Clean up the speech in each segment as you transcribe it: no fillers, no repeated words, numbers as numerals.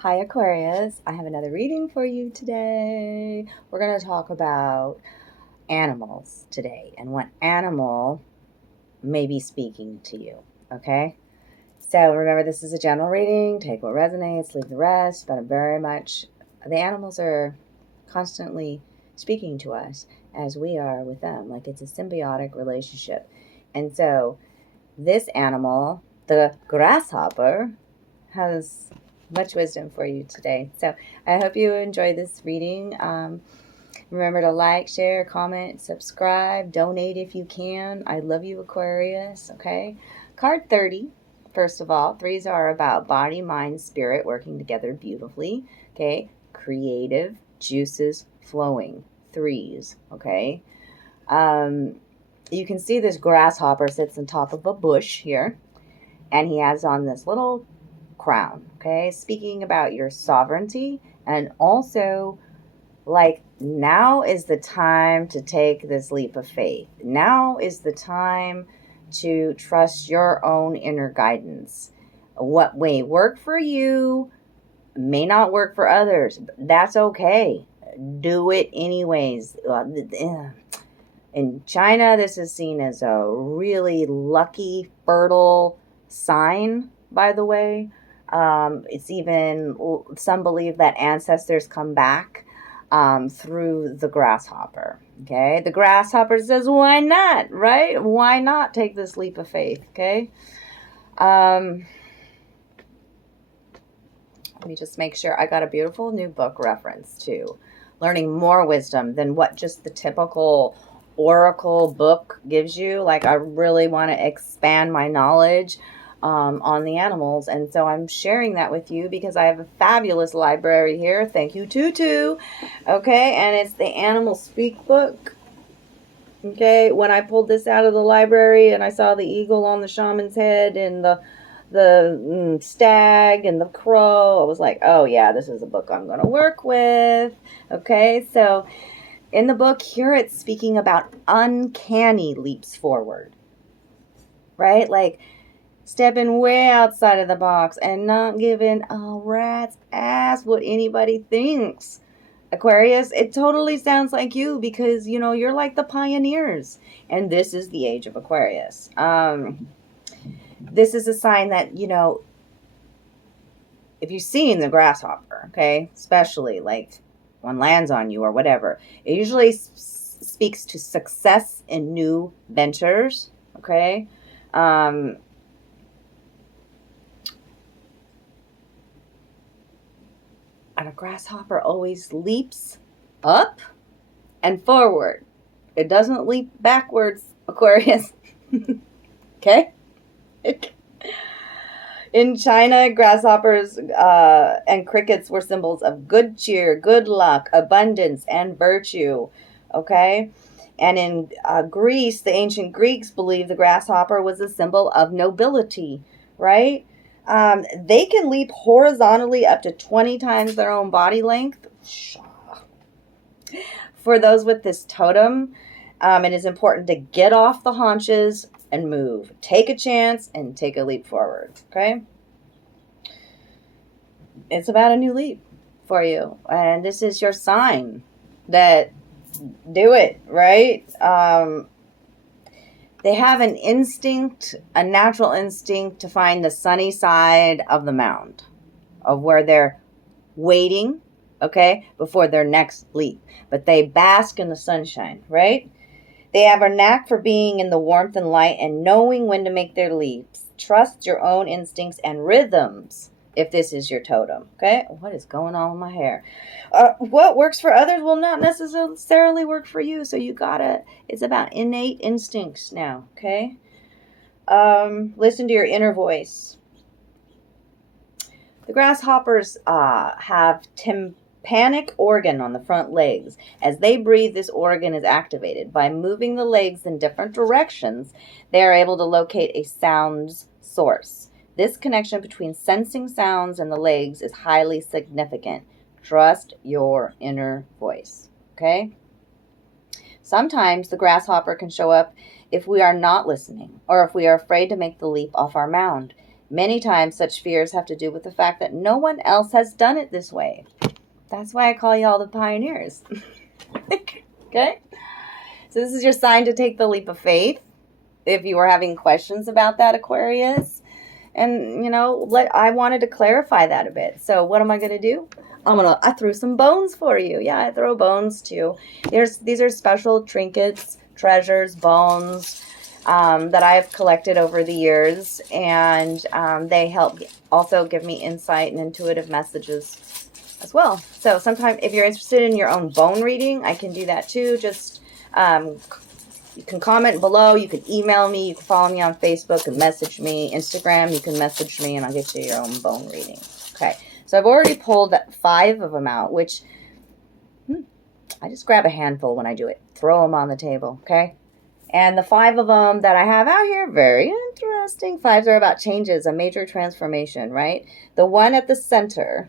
Hi Aquarius, I have another reading for you today. We're going to talk about animals today and what animal may be speaking to you, okay? So remember, this is a general reading. Take what resonates, leave the rest, but very much the animals are constantly speaking to us as we are with them. Like it's a symbiotic relationship. And so this animal, the grasshopper, has much wisdom for you today. So I hope you enjoy this reading. Remember to like, share, comment, subscribe, donate if you can. I love you, Aquarius. Okay. Card 30. First of all, threes are about body, mind, spirit working together beautifully. Okay. Creative juices flowing. Threes. Okay. You can see this grasshopper sits on top of a bush here, and he has on this little crown, okay? Speaking about your sovereignty, and also like now is the time to take this leap of faith. Now is the time to trust your own inner guidance. What may work for you may not work for others. That's okay. Do it anyways. In China, this is seen as a really lucky, fertile sign, by the way. It's even, some believe that ancestors come back through the grasshopper. Okay, the grasshopper says, why not, right? Why not take this leap of faith? Okay. Let me just make sure I got a beautiful new book reference to learning more wisdom than what just the typical oracle book gives you. Like I really want to expand my knowledge on the animals, and so I'm sharing that with you because I have a fabulous library here. Thank you, Tutu. Okay, and it's the Animal Speak book. Okay, when I pulled this out of the library and I saw the eagle on the shaman's head and the stag and the crow, I was like, oh yeah, this is a book I'm going to work with. Okay, so in the book here, it's speaking about uncanny leaps forward, right? Like stepping way outside of the box and not giving a rat's ass what anybody thinks. Aquarius, it totally sounds like you because, you know, you're like the pioneers. And this is the age of Aquarius. This is a sign that, you know, if you've seen the grasshopper, okay, especially like one lands on you or whatever, it usually speaks to success in new ventures, okay? And a grasshopper always leaps up and forward. It doesn't leap backwards, Aquarius. Okay? In China, grasshoppers and crickets were symbols of good cheer, good luck, abundance, and virtue. Okay? And in Greece, the ancient Greeks believed the grasshopper was a symbol of nobility, right? They can leap horizontally up to 20 times their own body length. For those with this totem, it is important to get off the haunches and move. Take a chance and take a leap forward, okay? It's about a new leap for you. And this is your sign that do it, right? They have an instinct, a natural instinct to find the sunny side of the mound, of where they're waiting, okay, before their next leap. But they bask in the sunshine, right? They have a knack for being in the warmth and light and knowing when to make their leaps. Trust your own instincts and rhythms if this is your totem, okay? What is going on with my hair? What works for others will not necessarily work for you, so you gotta, it's about innate instincts now, okay? Listen to your inner voice. The grasshoppers have tympanic organ on the front legs. As they breathe, this organ is activated. By moving the legs in different directions, they are able to locate a sound's source. This connection between sensing sounds and the legs is highly significant. Trust your inner voice, okay? Sometimes the grasshopper can show up if we are not listening or if we are afraid to make the leap off our mound. Many times such fears have to do with the fact that no one else has done it this way. That's why I call you all the pioneers. Okay? So this is your sign to take the leap of faith. If you were having questions about that, Aquarius. And, you know, I wanted to clarify that a bit. So what am I going to do? I threw some bones for you. Yeah, I throw bones too. These are special trinkets, treasures, bones that I've collected over the years. And they help also give me insight and intuitive messages as well. So sometimes if you're interested in your own bone reading, I can do that too. Just you can comment below. You can email me. You can follow me on Facebook and message me. Instagram, you can message me and I'll get you your own bone reading. Okay. So I've already pulled 5 of them out, which I just grab a handful when I do it. Throw them on the table. Okay. And the 5 of them that I have out here, very interesting. 5s are about changes, a major transformation, right? The one at the center.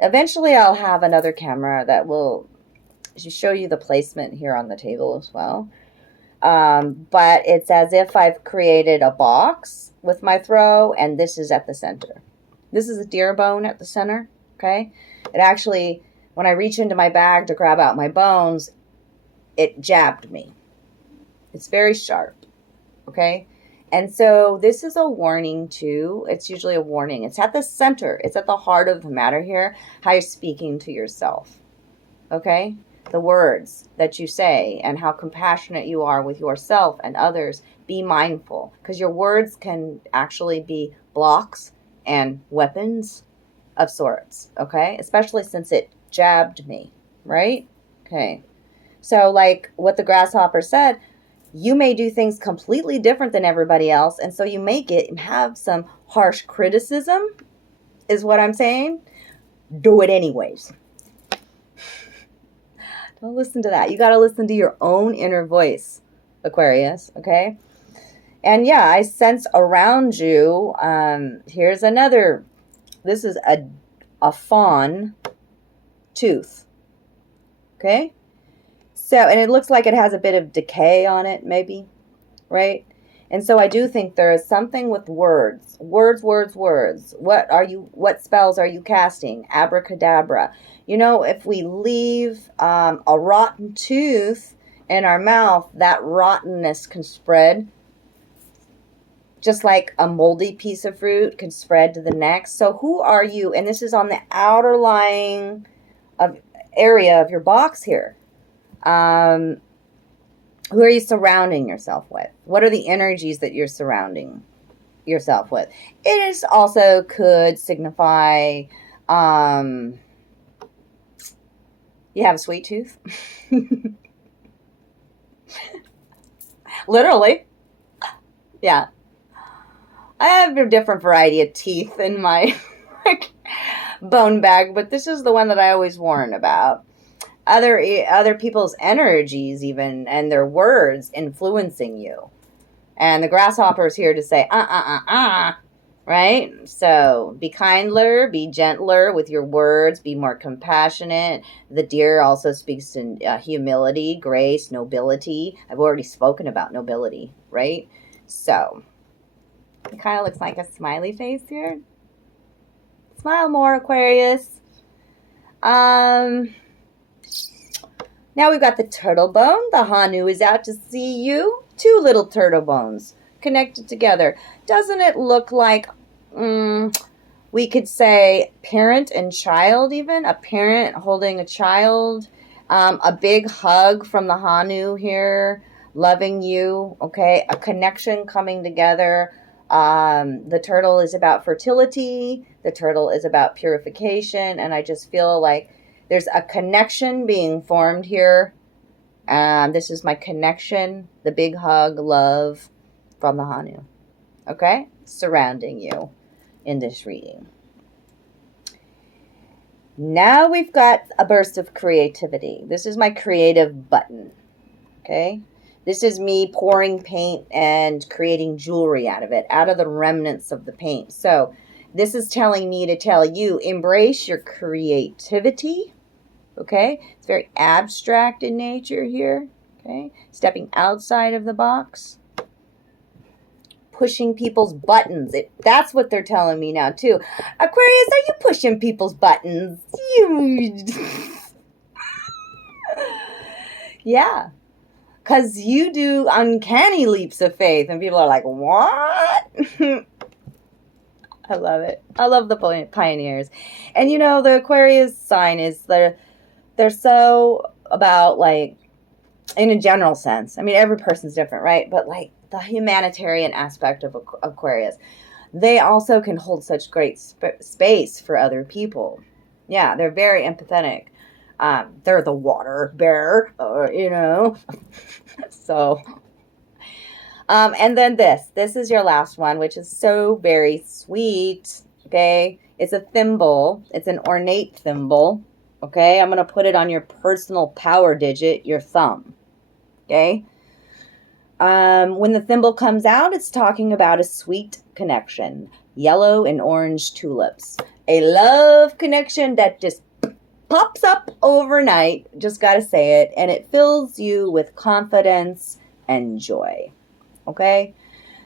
Eventually I'll have another camera that will show you the placement here on the table as well. But it's as if I've created a box with my throw, and this is at the center. This is a deer bone at the center, okay? It actually, when I reach into my bag to grab out my bones, it jabbed me. It's very sharp, okay? And so this is a warning too. It's usually a warning. It's at the center. It's at the heart of the matter here, how you're speaking to yourself, okay? The words that you say and how compassionate you are with yourself and others. Be mindful, because your words can actually be blocks and weapons of sorts, okay? Especially since it jabbed me, right? Okay. So like what the grasshopper said, you may do things completely different than everybody else, and so you may have some harsh criticism, is what I'm saying. Do it anyways. Don't listen to that. You got to listen to your own inner voice, Aquarius, okay? And yeah, I sense around you, here's another, this is a fawn tooth, okay? So, and it looks like it has a bit of decay on it, maybe, right? And so I do think there is something with words. Words. What spells are you casting? Abracadabra. You know, if we leave a rotten tooth in our mouth, that rottenness can spread. Just like a moldy piece of fruit can spread to the next. So who are you? And this is on the outer lying area of your box here. Who are you surrounding yourself with? What are the energies that you're surrounding yourself with? It is also could signify you have a sweet tooth. Literally. Yeah. I have a different variety of teeth in my bone bag, but this is the one that I always warn about. Other people's energies even and their words influencing you. And the grasshopper is here to say, right? So be kinder, be gentler with your words, be more compassionate. The deer also speaks in humility, grace, nobility. I've already spoken about nobility, right? So it kind of looks like a smiley face here. Smile more, Aquarius. Now we've got the turtle bone. The Hanu is out to see you. 2 little turtle bones connected together. Doesn't it look like, we could say parent and child even? A parent holding a child. A big hug from the Hanu here, loving you, okay? A connection coming together. The turtle is about fertility. The turtle is about purification. And I just feel like there's a connection being formed here. This is my connection, the big hug, love from the Hanu. Okay? Surrounding you in this reading. Now we've got a burst of creativity. This is my creative button. Okay? This is me pouring paint and creating jewelry out of it, out of the remnants of the paint. So this is telling me to tell you, embrace your creativity. Okay, it's very abstract in nature here. Okay, stepping outside of the box. pushing people's buttons. That's what they're telling me now, too. Aquarius, are you pushing people's buttons? Yeah. Because you do uncanny leaps of faith. And people are like, what? I love it. I love the pioneers. And the Aquarius sign is they're so about, like, in a general sense. I mean, every person's different, right? But like the humanitarian aspect of Aquarius, they also can hold such great space for other people. Yeah, they're very empathetic. They're the water bearer, So, and then this is your last one, which is so very sweet. Okay, it's a thimble. It's an ornate thimble. Okay, I'm going to put it on your personal power digit, your thumb. Okay. When the thimble comes out, it's talking about a sweet connection. Yellow and orange tulips. A love connection that just pops up overnight. Just got to say it. And it fills you with confidence and joy. Okay.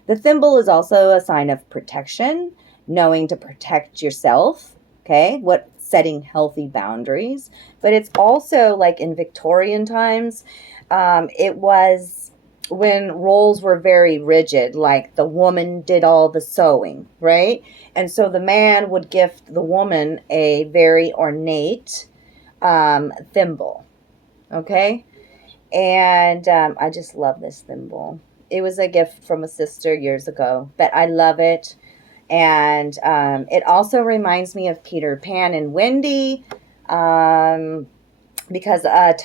The thimble is also a sign of protection, knowing to protect yourself. Okay. Setting healthy boundaries. But it's also like in Victorian times, it was when roles were very rigid, like the woman did all the sewing, right? And so the man would gift the woman a very ornate thimble, okay? And I just love this thimble. It was a gift from a sister years ago, but I love it. And it also reminds me of Peter Pan and Wendy, because I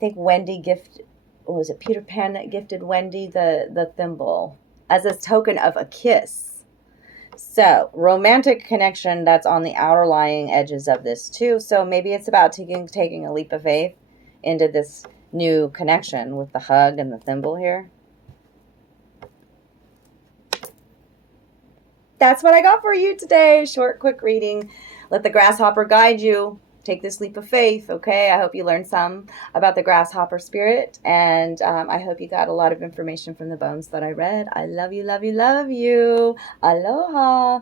think was it Peter Pan that gifted Wendy the thimble as a token of a kiss. So romantic connection, that's on the outer lying edges of this too. So maybe it's about taking a leap of faith into this new connection with the hug and the thimble here. That's what I got for you today. Short, quick reading. Let the grasshopper guide you. Take this leap of faith, okay? I hope you learned some about the grasshopper spirit, and I hope you got a lot of information from the bones that I read. I love you, love you, love you. Aloha.